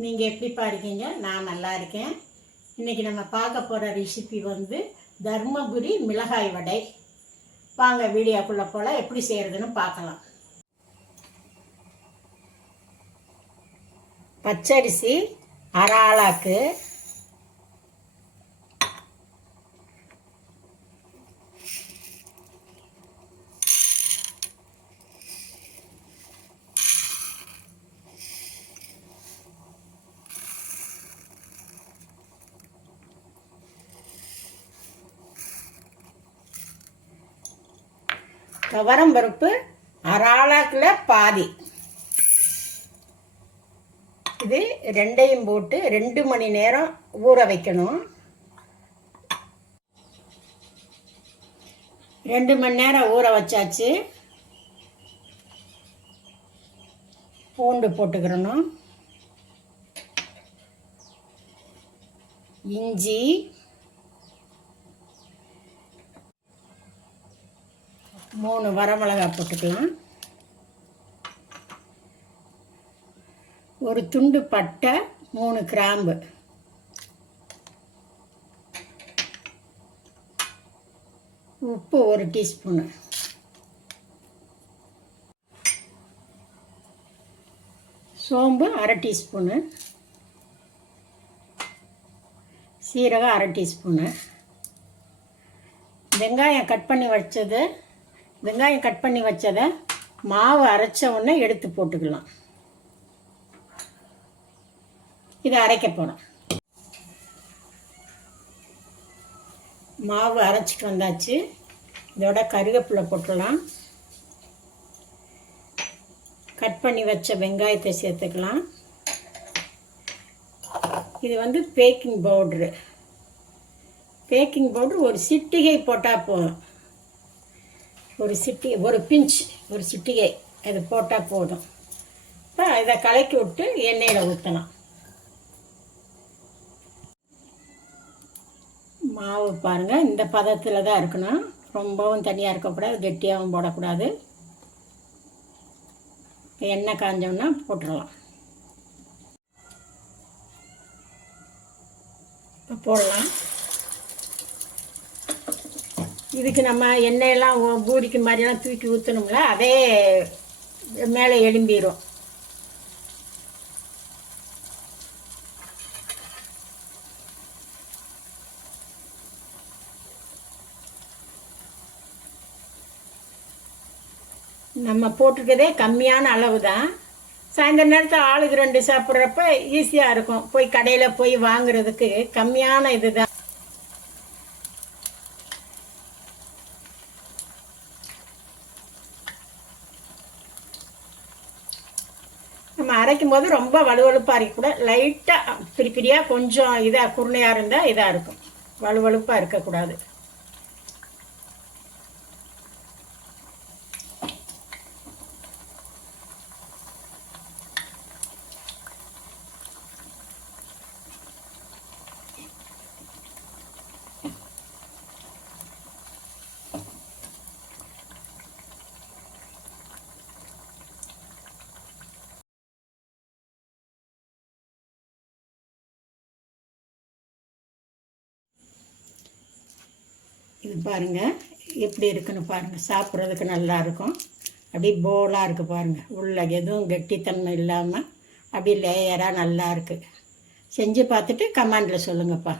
நீங்கள் எப்படிப்பா இருக்கீங்க நான் நல்லா இருக்கேன். இன்றைக்கி நம்ம பார்க்க போகிற ரெசிபி வந்து தர்மபுரி மிளகாய் வடை. வாங்க வீடியோக்குள்ளே போல் எப்படி செய்கிறதுன்னு பார்க்கலாம். பச்சரிசி அரை ஆளாக்கு துவரம் பருப்பு அராளாக்கில் பாதி. இது ரெண்டையும் போட்டு ரெண்டு மணி நேரம் ஊற வைக்கணும். ரெண்டு மணி நேரம் ஊற வச்சாச்சு. பூண்டு போட்டுக்கிறணும். இஞ்சி மூணு வரமிளகாய் போட்டுக்கலாம். ஒரு துண்டு பட்டை மூணு கிராம்பு. உப்பு ஒரு டீஸ்பூனு. சோம்பு அரை டீஸ்பூனு. சீரகம் அரை டீஸ்பூனு. வெங்காயம் கட் பண்ணி வச்சது வெங்காயம் கட் பண்ணி வச்சதை மாவு அரைச்ச உடனே எடுத்து போட்டுக்கலாம். இதை அரைக்க போகிறோம் மாவு அரைச்சிட்டு வந்தாச்சு. இதோட கருவேப்பிலை போட்டுடலாம் கட் பண்ணி வச்ச வெங்காயத்தை சேர்த்துக்கலாம். இது வந்து பேக்கிங் பவுட்ரு. பேக்கிங் பவுட்ரு ஒரு சிட்டிகை போட்டால் போதும். ஒரு சிட்டி ஒரு பிஞ்ச் ஒரு சிட்டிகை இது போட்டால் போதும். இப்போ இதை கலக்கி விட்டு எண்ணெயில் ஊற்றலாம் மாவு பாருங்கள் இந்த பதத்தில் தான் இருக்கணும். ரொம்பவும் தனியாக இருக்கக்கூடாது கெட்டியாகவும் போடக்கூடாது. எண்ணெய் காஞ்சோன்னா போட்டுடலாம் இப்போ போடலாம். இதுக்கு நம்ம எண்ணெயெல்லாம் பூரிக்கு மாதிரியெல்லாம் தூக்கி ஊற்றணும்ல அதே மேலே எலும்பிடும் நம்ம போட்டிருக்கதே கம்மியான அளவு தான் சாயந்தர நேரத்தில் ஆளுக்கு ரெண்டு சாப்பிட்றப்ப ஈஸியாக இருக்கும். போய் கடையில் போய் வாங்குறதுக்கு கம்மியான இதுதான். நம்ம அரைக்கும் போது ரொம்ப வலுவழுப்பாக இருக்கக்கூடாது லைட்டாக பிரிப்பிரியாக கொஞ்சம் இதாக குருணையாக இருந்தால் இதாக இருக்கும். வலுவழுப்பாக இருக்கக்கூடாது. இது பாருங்கள் எப்படி இருக்குன்னு பாருங்கள் சாப்பிட்றதுக்கு நல்லா இருக்கும். அப்படியே போலாக இருக்குது பாருங்கள் உள்ள எதுவும் கெட்டித்தன்மை இல்லாமல் அப்படியே லேயராக நல்லா இருக்குது செஞ்சு பார்த்துட்டு கமெண்டில் சொல்லுங்கப்பா.